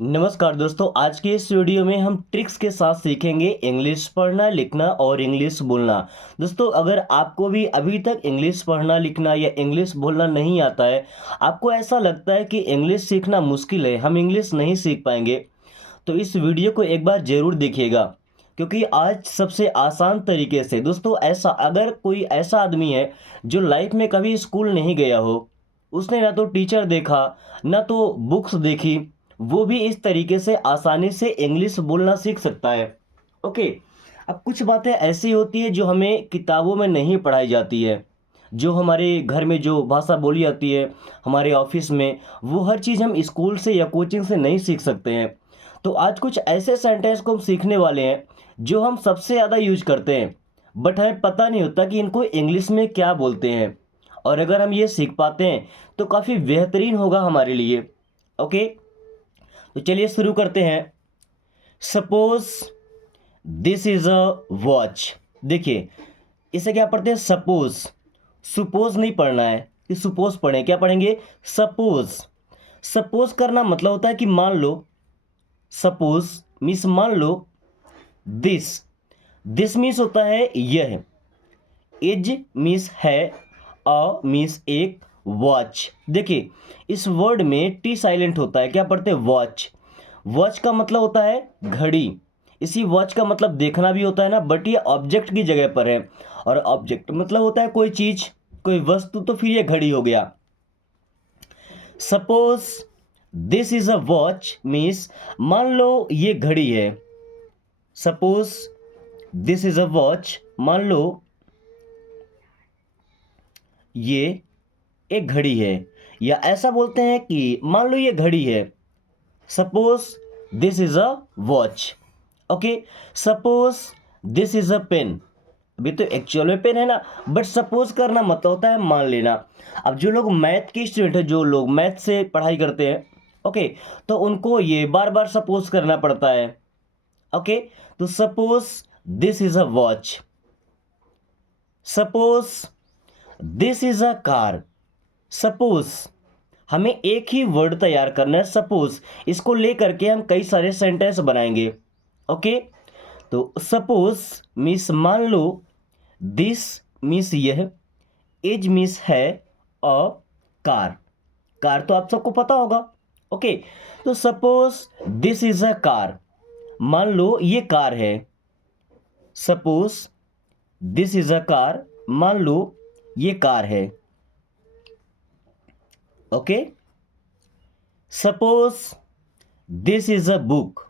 नमस्कार दोस्तों, आज के इस वीडियो में हम ट्रिक्स के साथ सीखेंगे इंग्लिश पढ़ना, लिखना और इंग्लिश बोलना। दोस्तों, अगर आपको भी अभी तक इंग्लिश पढ़ना, लिखना या इंग्लिश बोलना नहीं आता है, आपको ऐसा लगता है कि इंग्लिश सीखना मुश्किल है, हम इंग्लिश नहीं सीख पाएंगे, तो इस वीडियो को एक बार ज़रूर देखिएगा। क्योंकि आज सबसे आसान तरीके से दोस्तों, ऐसा अगर कोई ऐसा आदमी है जो लाइफ में कभी स्कूल नहीं गया हो, उसने ना तो टीचर देखा ना तो बुक्स देखी, वो भी इस तरीके से आसानी से इंग्लिश बोलना सीख सकता है। ओके। अब कुछ बातें ऐसी होती है जो हमें किताबों में नहीं पढ़ाई जाती है, जो हमारे घर में जो भाषा बोली जाती है, हमारे ऑफिस में, वो हर चीज़ हम स्कूल से या कोचिंग से नहीं सीख सकते हैं। तो आज कुछ ऐसे सेंटेंस को हम सीखने वाले हैं जो हम सबसे ज़्यादा यूज करते हैं, बट हमें पता नहीं होता कि इनको इंग्लिश में क्या बोलते हैं। और अगर हम ये सीख पाते हैं तो काफ़ी बेहतरीन होगा हमारे लिए। ओके, तो चलिए शुरू करते हैं। Suppose this is a watch. देखिए, इसे क्या पढ़ते हैं? सपोज। सुपोज नहीं पढ़ना है कि सुपोज पढ़ें, क्या पढ़ेंगे? सपोज। सपोज करना मतलब होता है कि मान लो। सपोज मीन्स मान लो। दिस, दिस मीन्स होता है यह। इज मीन्स है। अ मीन्स एक। वॉच। देखिए, इस वर्ड में टी साइलेंट होता है, क्या पढ़ते हैं? वॉच। वॉच का मतलब होता है घड़ी। इसी वॉच का मतलब देखना भी होता है ना, बट ये ऑब्जेक्ट की जगह पर है। और ऑब्जेक्ट मतलब होता है कोई चीज, कोई वस्तु, तो फिर ये घड़ी हो गया। Suppose this is a watch means मान लो ये घड़ी है। Suppose this is a watch, मान लो ये एक घड़ी है। या ऐसा बोलते हैं कि मान लो ये घड़ी है। Suppose this is a watch. Okay. Suppose this is a pen. अभी तो एक्चुअल में पेन है ना, बट सपोज करना मतलब होता है मान लेना। अब जो लोग मैथ के स्टूडेंट है, जो लोग मैथ से पढ़ाई करते हैं, ओके, तो उनको ये बार बार सपोज करना पड़ता है। ओके। तो suppose this is a watch. Suppose this is a car. Suppose हमें एक ही वर्ड तैयार करना है, सपोज। इसको लेकर के हम कई सारे सेंटेंस बनाएंगे। ओके। तो सपोज मीन्स मान लो। दिस मीन्स यह। इज मीन्स है। A car. कार तो आप सबको पता होगा। ओके। तो suppose this is a car, मान लो ये कार है। Suppose this is a car, मान लो ये कार है। Okay. Suppose this is a book.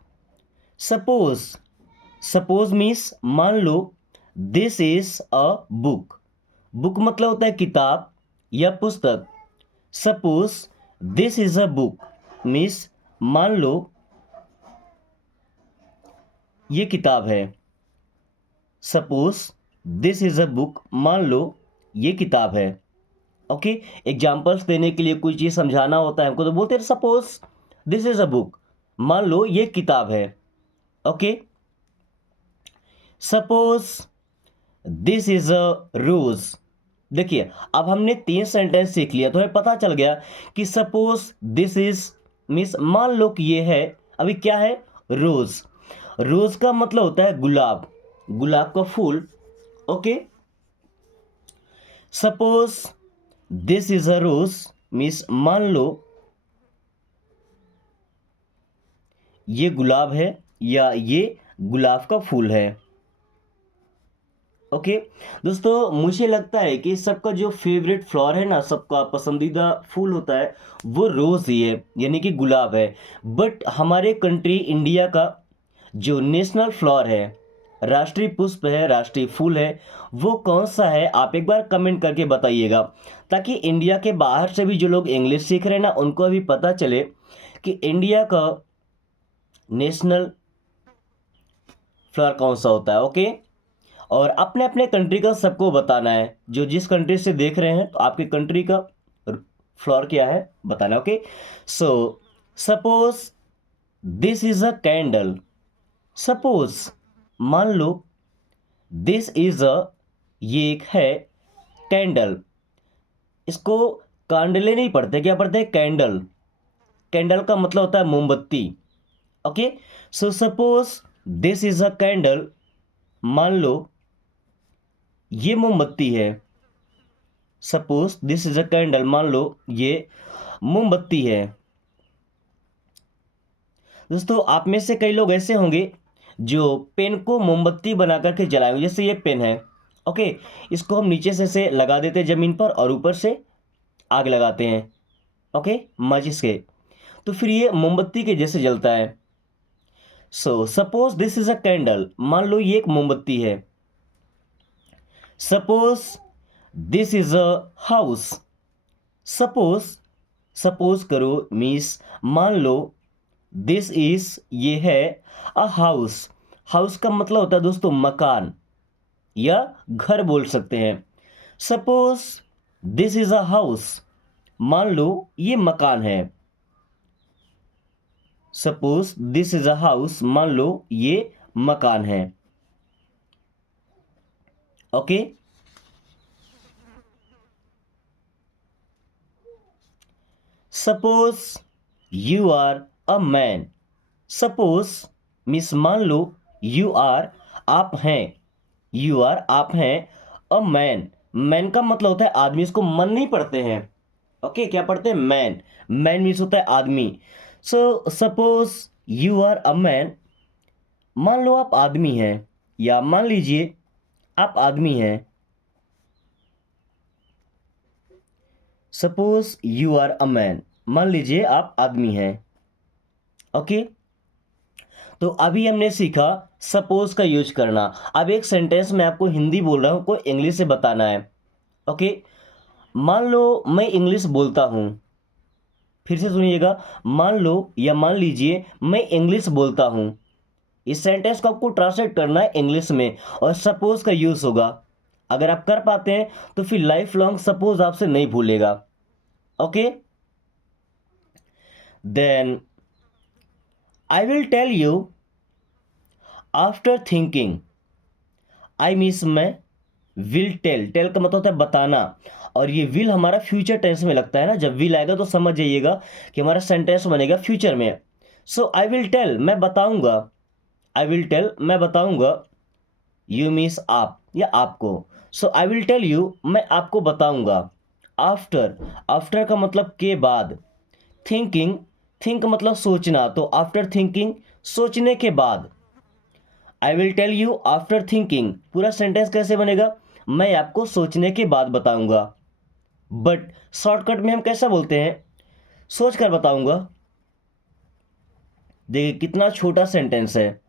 Suppose, suppose means मान लो this is a book. Book मतलब होता है किताब या पुस्तक। Suppose this is a book means मान लो ये किताब है। Suppose this is a book, मान लो ये किताब है। ओके। एग्जाम्पल्स देने के लिए कोई चीज़ समझाना होता है हमको, तो बोलते हैं suppose this is a book, मान लो ये किताब है। Okay. Suppose this is a rose. देखिए, अब हमने 3 सेंटेंस सीख लिया, तो हमें पता चल गया कि सपोज दिस इज मीन्स मान लो कि ये है। अभी क्या है? रोज। रोज का मतलब होता है गुलाब, गुलाब का फूल। Okay. Suppose this is a rose means मान लो ये गुलाब है या ये गुलाब का फूल है। ओके। दोस्तों, मुझे लगता है कि सबका जो फेवरेट फ्लावर है ना, सबका पसंदीदा फूल होता है, वो रोज़ ही है, यानी कि गुलाब है। बट हमारे कंट्री इंडिया का जो नेशनल फ्लावर है, राष्ट्रीय पुष्प है, राष्ट्रीय फूल है, वो कौन सा है? आप एक बार कमेंट करके बताइएगा, ताकि इंडिया के बाहर से भी जो लोग इंग्लिश सीख रहे हैं ना, उनको भी पता चले कि इंडिया का नेशनल फ्लावर कौन सा होता है। ओके। और अपने अपने कंट्री का सबको बताना है, जो जिस कंट्री से देख रहे हैं, तो आपके कंट्री का फ्लोर क्या है बताना। Okay. So suppose this is a candle. Suppose मान लो दिस इज अ, ये एक है कैंडल। इसको कांडले नहीं पढ़ते, क्या पढ़ते हैं? कैंडल। कैंडल का मतलब होता है मोमबत्ती। Okay, so suppose this is a candle, मान लो ये मोमबत्ती है। Suppose this is a candle, मान लो ये मोमबत्ती है। दोस्तों आप में से कई लोग ऐसे होंगे जो पेन को मोमबत्ती बना करके जलाएंगे। जैसे ये पेन है, ओके, इसको हम नीचे से लगा देते हैं ज़मीन पर और ऊपर से आग लगाते हैं, ओके, माचिस के, तो फिर ये मोमबत्ती के जैसे जलता है। So suppose this is a candle, मान लो ये एक मोमबत्ती है। Suppose this is a house, suppose, suppose करो मीन्स मान लो, दिस इज ये है अ हाउस। हाउस का मतलब होता है दोस्तों मकान या घर बोल सकते हैं। Suppose this is a house, मान लो ये मकान है। Suppose this is a house, मान लो ये मकान है। Okay, suppose you are a man. Suppose means मान लो यू आर आप हैं, यू आर आप हैं अ मैन। मैन का मतलब होता है आदमी, इसको मन नहीं पढ़ते हैं। ओके, क्या पढ़ते हैं? मैन। मैन मीन्स होता है आदमी। So suppose you are a man, मान लो आप आदमी हैं, या मान लीजिए आप आदमी हैं। Suppose you are a man, मान लीजिए आप आदमी हैं। ओके, तो अभी हमने सीखा सपोज का यूज करना। अब एक सेंटेंस में आपको हिंदी बोल रहा हूं, को इंग्लिश से बताना है। ओके, मान लो मैं इंग्लिश बोलता हूं। फिर से सुनिएगा, मान लो या मान लीजिए मैं इंग्लिश बोलता हूं। इस सेंटेंस को आपको ट्रांसलेट करना है इंग्लिश में और सपोज का यूज होगा। अगर आप कर पाते हैं तो फिर लाइफ लॉन्ग सपोज आपसे नहीं भूलेगा। Okay, then I will tell you after thinking. I means मैं, विल टेल, टेल का मतलब होता है बताना, और ये विल हमारा फ्यूचर टेंस में लगता है ना। जब विल आएगा तो समझ जाइएगा कि हमारा सेंटेंस बनेगा फ्यूचर में। सो आई विल टेल, मैं बताऊंगा। आई विल टेल, मैं बताऊंगा। यू मीन्स आप या आपको। सो आई विल टेल यू, मैं आपको बताऊंगा। आफ्टर, आफ्टर का मतलब के बाद। थिंकिंग, थिंक मतलब सोचना, तो आफ्टर थिंकिंग, सोचने के बाद। I will tell you after thinking, पूरा सेंटेंस कैसे बनेगा? मैं आपको सोचने के बाद बताऊंगा। बट शॉर्टकट में हम कैसा बोलते हैं? सोच कर बताऊंगा। देखिए कितना छोटा सेंटेंस है,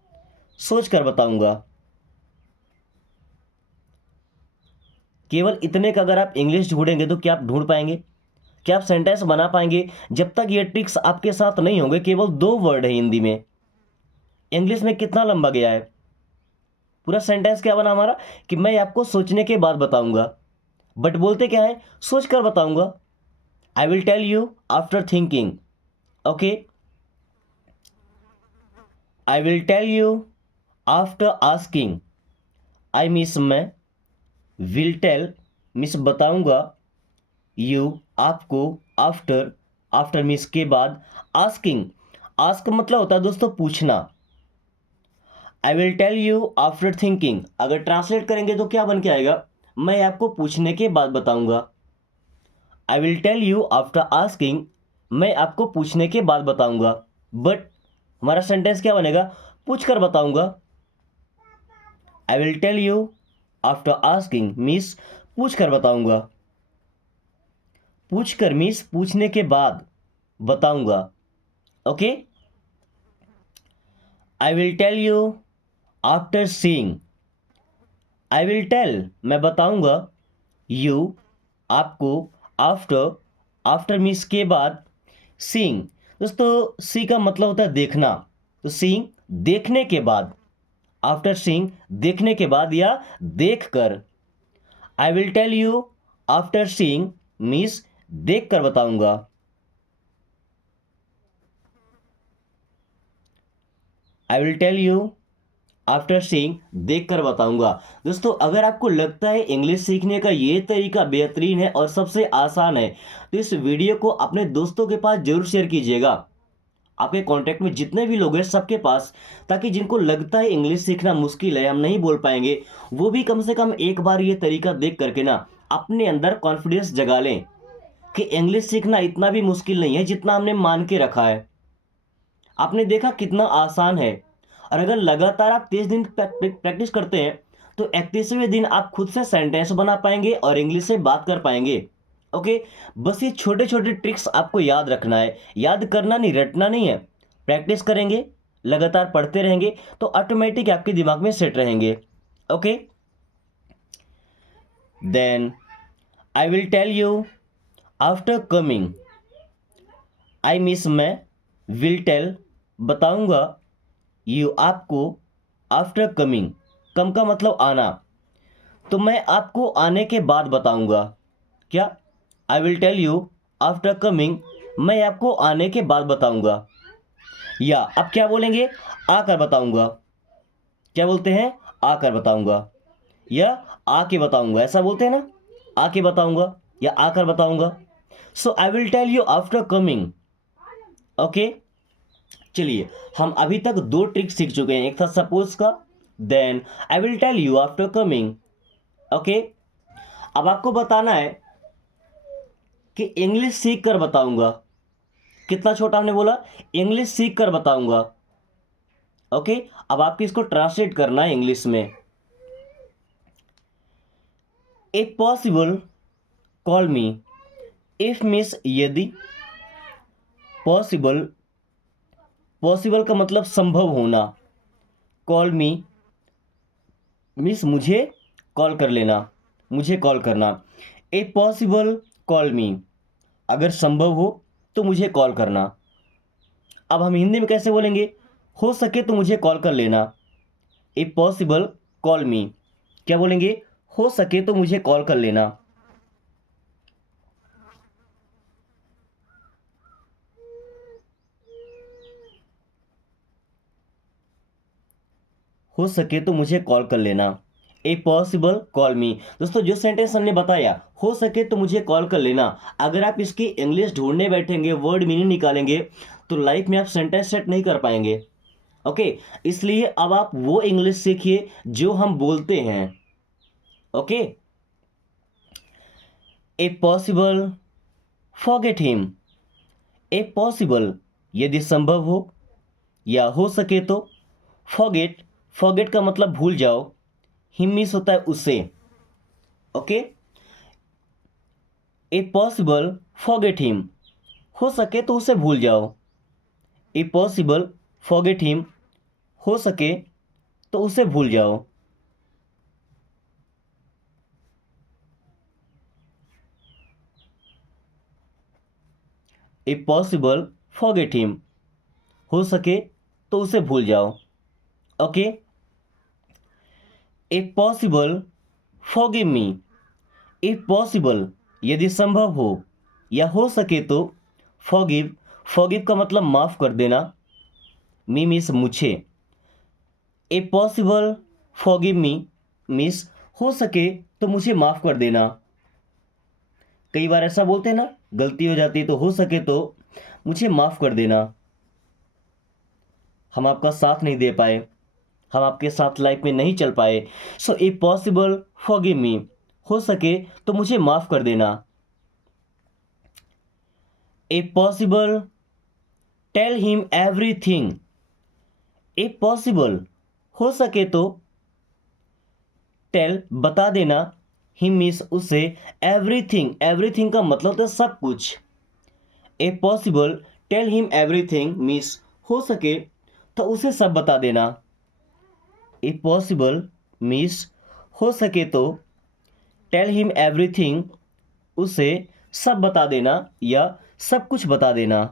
सोच कर बताऊंगा। केवल इतने का अगर आप इंग्लिश ढूंढेंगे तो क्या आप ढूंढ पाएंगे? क्या आप सेंटेंस बना पाएंगे? जब तक ये ट्रिक्स आपके साथ नहीं होंगे। केवल 2 वर्ड है हिंदी में, इंग्लिश में कितना लंबा गया है। पूरा सेंटेंस क्या बना हमारा कि मैं आपको सोचने के बाद बताऊंगा, बट बोलते क्या है? सोच कर बताऊंगा। I will tell you after thinking. Okay, I will tell you after asking. I means मैं, विल टेल मिस बताऊंगा, यू आपको, आफ्टर, आफ्टर मिस के बाद, आस्किंग, आस्क मतलब होता है दोस्तों पूछना। I will tell you after thinking, अगर ट्रांसलेट करेंगे तो क्या बन के आएगा? मैं आपको पूछने के बाद बताऊंगा। I will tell you after asking, मैं आपको पूछने के बाद बताऊंगा। बट हमारा सेंटेंस क्या बनेगा? पूछ कर बताऊंगा। I will tell you after asking means पूछ कर बताऊंगा। पूछ कर मीन्स पूछने के बाद बताऊंगा। Okay, I will tell you after seeing. I will tell मैं बताऊंगा, यू आपको, आफ्टर, आफ्टर मीन्स के बाद, सीइंग, दोस्तों सी का मतलब होता है देखना, तो सीइंग देखने के बाद, आफ्टर सीइंग देखने के बाद या देख कर। I will tell you after seeing means देख कर बताऊंगा। I will tell you after seeing देख कर बताऊंगा। दोस्तों अगर आपको लगता है इंग्लिश सीखने का ये तरीका बेहतरीन है और सबसे आसान है, तो इस वीडियो को अपने दोस्तों के पास जरूर शेयर कीजिएगा। आपके कांटेक्ट में जितने भी लोग हैं सबके पास, ताकि जिनको लगता है इंग्लिश सीखना मुश्किल है, हम नहीं बोल पाएंगे, वो भी कम से कम एक बार ये तरीका देख करके ना अपने अंदर कॉन्फिडेंस जगा लें कि इंग्लिश सीखना इतना भी मुश्किल नहीं है जितना हमने मान के रखा है। आपने देखा कितना आसान है। और अगर लगातार आप 30 दिन प्रैक्टिस करते हैं तो 31वें दिन आप खुद से सेंटेंस बना पाएंगे और इंग्लिश से बात कर पाएंगे। ओके, बस ये छोटे छोटे ट्रिक्स आपको याद रखना है, याद करना नहीं, रटना नहीं है। प्रैक्टिस करेंगे, लगातार पढ़ते रहेंगे तो ऑटोमेटिक आपके दिमाग में सेट रहेंगे। Okay, then I will tell you after coming. I means मैं विल टेल बताऊंगा, यू आपको, आफ्टर कमिंग कम का मतलब आना, तो मैं आपको आने के बाद बताऊंगा। क्या? I will tell you after coming, मैं आपको आने के बाद बताऊंगा। या अब क्या बोलेंगे? आकर बताऊंगा। क्या बोलते हैं? आकर बताऊंगा या आके बताऊंगा, ऐसा बोलते हैं ना, आके बताऊंगा या आकर बताऊंगा। So I will tell you after coming. Okay, चलिए हम अभी तक दो ट्रिक सीख चुके हैं, एक था सपोज का, then I will tell you after coming. Okay, अब आपको बताना है कि इंग्लिश सीख कर बताऊंगा। कितना छोटा हमने बोला? इंग्लिश सीख कर बताऊंगा। ओके, अब आपको इसको ट्रांसलेट करना है इंग्लिश में। If possible call me, if means यदि, पॉसिबल, पॉसिबल का मतलब संभव होना, कॉल मी मीन्स मुझे कॉल कर लेना, मुझे कॉल करना। इफ पॉसिबल कॉल मी, अगर संभव हो तो मुझे कॉल करना। अब हम हिंदी में कैसे बोलेंगे? हो सके तो मुझे कॉल कर लेना। इफ पॉसिबल कॉल मी, क्या बोलेंगे? हो सके तो मुझे कॉल कर लेना। हो सके तो मुझे कॉल कर लेना। ए पॉसिबल कॉल मी। दोस्तों जो सेंटेंस हमने बताया, हो सके तो मुझे कॉल कर लेना, अगर आप इसकी इंग्लिश ढूंढने बैठेंगे, वर्ड मीनिंग निकालेंगे, तो लाइफ में आप सेंटेंस सेट नहीं कर पाएंगे। ओके, इसलिए अब आप वो इंग्लिश सीखिए जो हम बोलते हैं। Okay, a possible forget him. A possible यदि संभव हो या हो सके तो, फॉरगेट, फॉरगेट का मतलब भूल जाओ, हिम मीन्स होता है उसे। Okay, a possible forget him, हो सके तो उसे भूल जाओ। ए पॉसिबल फॉरगेट हिम, हो सके तो उसे भूल जाओ। ए पॉसिबल फॉरगेट हिम, हो सके तो उसे भूल जाओ। Okay, a possible forgive me. If possible यदि संभव हो या हो सके तो, फॉरगिव, फॉरगिव का मतलब माफ कर देना, मी मीन्स मुझे। A possible forgive me means हो सके तो मुझे माफ कर देना। कई बार ऐसा बोलते हैं ना, गलती हो जाती है तो हो सके तो मुझे माफ कर देना। हम आपका साथ नहीं दे पाए, हम आपके साथ लाइफ में नहीं चल पाए, so if possible forgive me, हो सके तो मुझे माफ कर देना। If possible tell him everything. If possible हो सके तो, टेल बता देना, हिम मीन्स उसे, एवरीथिंग, एवरीथिंग का मतलब होता है सब कुछ। If possible tell him everything means हो सके तो उसे सब बता देना। इफ पॉसिबल मीन्स हो सके तो, टेल हिम एवरीथिंग उसे सब बता देना या सब कुछ बता देना।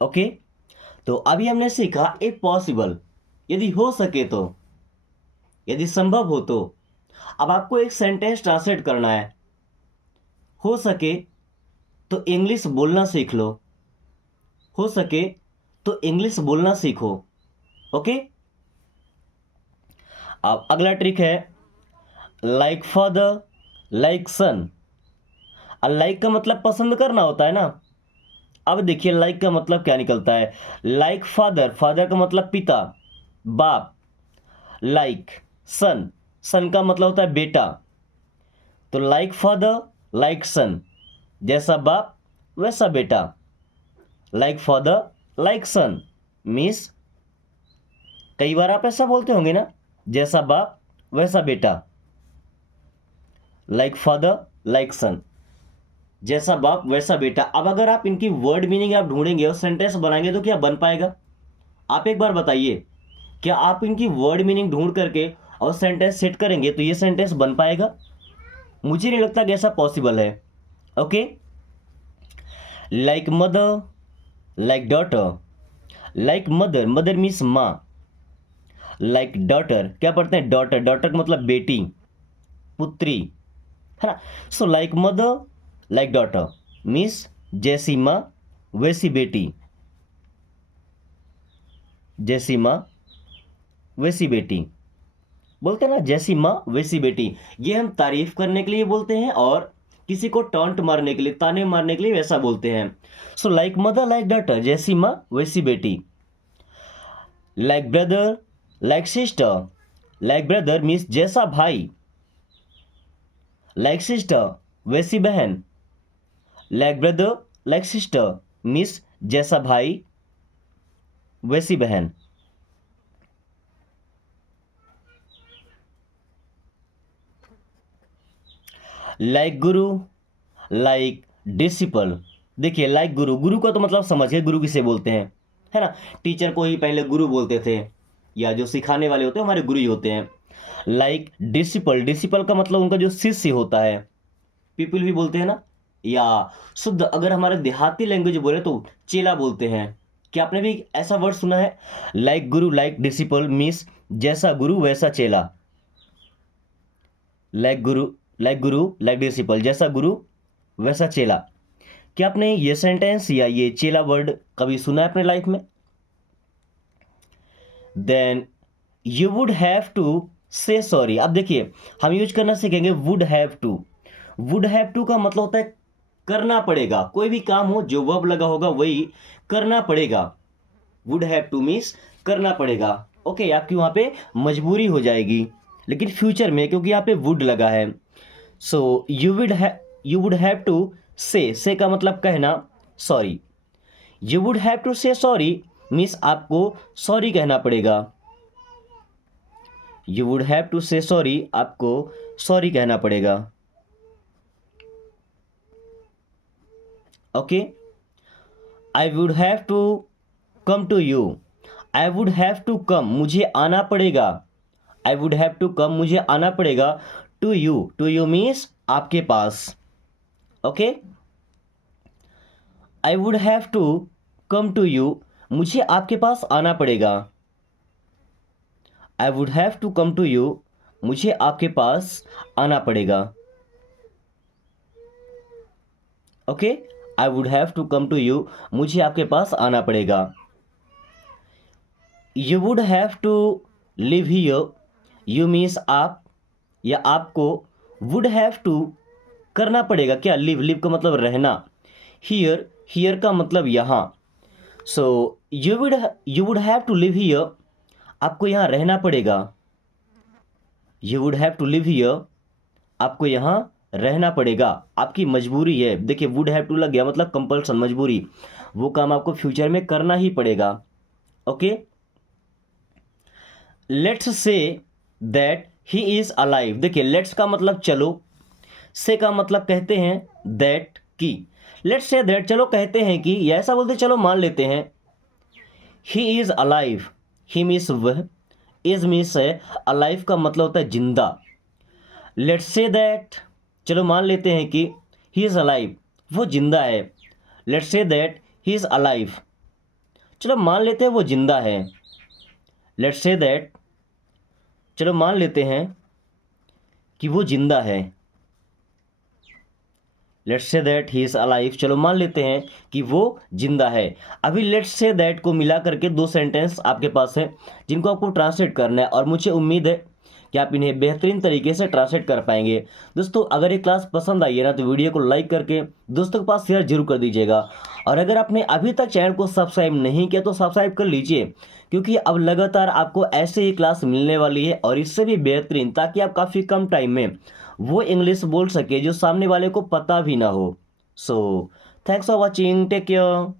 ओके, तो अभी हमने सीखा इफ पॉसिबल, यदि हो सके तो, यदि संभव हो तो। अब आपको एक सेंटेंस ट्रांसलेट करना है। हो सके तो इंग्लिश बोलना सीख लो, हो सके तो इंग्लिश बोलना सीखो। ओके, अब अगला ट्रिक है, लाइक फादर लाइक सन। लाइक का मतलब पसंद करना होता है ना। अब देखिए लाइक का मतलब क्या निकलता है। लाइक फादर, फादर का मतलब पिता, बाप। लाइक सन, सन का मतलब होता है बेटा। तो लाइक फादर लाइक सन, जैसा बाप वैसा बेटा। लाइक फादर लाइक सन मीन्स कई बार आप ऐसा बोलते होंगे ना, जैसा बाप वैसा बेटा। लाइक फादर लाइक सन, जैसा बाप वैसा बेटा। अब अगर आप इनकी वर्ड मीनिंग आप ढूंढेंगे और सेंटेंस बनाएंगे तो क्या बन पाएगा? आप एक बार बताइए, क्या आप इनकी वर्ड मीनिंग ढूंढ करके और सेंटेंस सेट करेंगे तो ये सेंटेंस बन पाएगा? मुझे नहीं लगता कि ऐसा पॉसिबल है। Okay, like mother like daughter, like mother, mother means माँ। लाइक डॉटर, क्या पढ़ते हैं? डॉटर, डॉटर का मतलब बेटी, पुत्री, है ना। So like mother like daughter means जैसी माँ वैसी बेटी, जैसी माँ वैसी बेटी। बोलते हैं ना, जैसी माँ वैसी बेटी। ये हम तारीफ करने के लिए बोलते हैं और किसी को टॉन्ट मारने के लिए, ताने मारने के लिए वैसा बोलते हैं। So like mother like daughter, जैसी माँ वैसी बेटी। Like brother like sister, like brother means जैसा भाई, लाइक सिस्टर वैसी बहन। Like brother like sister means जैसा भाई वैसी बहन। लाइक गुरु लाइक डिसिपल। देखिए लाइक गुरु, गुरु का तो मतलब समझिए गुरु किसे बोलते हैं, है ना। टीचर को ही पहले गुरु बोलते थे, या जो सिखाने वाले होते हैं हमारे गुरु ही होते हैं। लाइक डिसिपल, डिसिपल का मतलब उनका जो शिष्य होता है, पीपल भी बोलते हैं ना। या शुद्ध अगर हमारे देहाती लैंग्वेज बोले तो चेला बोलते हैं। क्या आपने भी ऐसा वर्ड सुना है? लाइक गुरु लाइक डिसिपल मीन्स जैसा गुरु वैसा चेला। लाइक गुरु लाइक डिसिपल, जैसा गुरु वैसा चेला। क्या आपने ये सेंटेंस या ये चेला वर्ड कभी सुना है अपने लाइफ में? Then you would have to say sorry. अब देखिए हम यूज करना सीखेंगे would have to. Would have to का मतलब होता है करना पड़ेगा, कोई भी काम हो जो वर्ब लगा होगा वही करना पड़ेगा। वुड हैव टू मीन्स करना पड़ेगा। ओके, आपकी वहां पे मजबूरी हो जाएगी, लेकिन फ्यूचर में, क्योंकि यहाँ पे वुड लगा है। So you would have to say का मतलब कहना, sorry. You would have to say sorry means आपको सॉरी कहना पड़ेगा। You would have to say sorry, आपको सॉरी कहना पड़ेगा। Okay, I would have to come to you. I would have to come, मुझे आना पड़ेगा। I would have to come, मुझे आना पड़ेगा। टू यू मीन्स आपके पास। Okay, I would have to come to you, मुझे आपके पास आना पड़ेगा। I would have to come to you, मुझे आपके पास आना पड़ेगा। Okay, I would have to come to you, मुझे आपके पास आना पड़ेगा। You would have to live here, you means आप या आपको, वुड हैव टू करना पड़ेगा क्या? लिव, लिव का मतलब रहना। हियर, हियर का मतलब यहाँ। So you would have to live here, आपको यहाँ रहना पड़ेगा। You would have to live here, आपको यहाँ रहना पड़ेगा, आपकी मजबूरी है। देखिए वुड हैव टू लग गया मतलब कंपल्सन, मजबूरी, वो काम आपको फ्यूचर में करना ही पड़ेगा। Okay, let's say that he is alive. देखिए लेट्स का मतलब चलो, से का मतलब कहते हैं, दैट की। लेट्स से दैट, चलो कहते हैं कि, या ऐसा बोलते चलो मान लेते हैं। He is alive, he means वह, इज मीन्स है, अलाइव का मतलब होता है जिंदा। लेट्स से दैट, चलो मान लेते हैं कि ही इज अलाइव, वो जिंदा है। Let's say that he is alive, चलो मान लेते हैं वो जिंदा है। लेट्स से दैट, चलो मान लेते हैं कि वो जिंदा है। Let's say that he is alive, चलो मान लेते हैं कि वो जिंदा है। अभी लेट्स से दैट को मिला करके दो सेंटेंस आपके पास है जिनको आपको ट्रांसलेट करना है, और मुझे उम्मीद है कि आप इन्हें बेहतरीन तरीके से ट्रांसलेट कर पाएंगे। दोस्तों अगर ये क्लास पसंद आई है ना तो वीडियो को लाइक करके दोस्तों के पास शेयर जरूर कर दीजिएगा। और अगर आपने अभी तक चैनल को सब्सक्राइब नहीं किया तो सब्सक्राइब कर लीजिए, क्योंकि अब लगातार आपको ऐसे ही क्लास मिलने वाली है और इससे भी बेहतरीन, ताकि आप काफ़ी कम टाइम में वो इंग्लिश बोल सके जो सामने वाले को पता भी ना हो। So thanks for watching, take care.